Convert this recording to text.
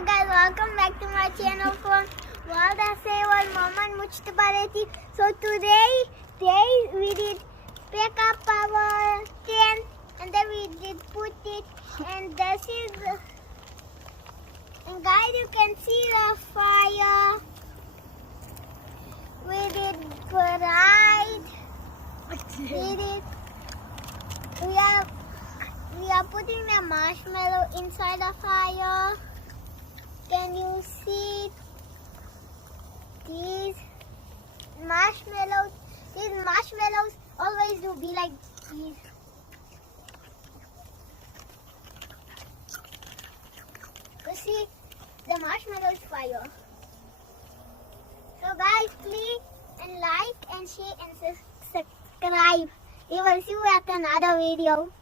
Hi guys, welcome back to my channel from World Essay और Maman Mujtaba Reti. So today we did pick up our tent and then we did put it, and this is and guys, you can see the fire. We did bright. We are putting the marshmallow inside the fire. Can you see these marshmallows? These marshmallows always do be like these. You see, the marshmallow is fire. So guys, please and like and share and subscribe. We will see you at another video.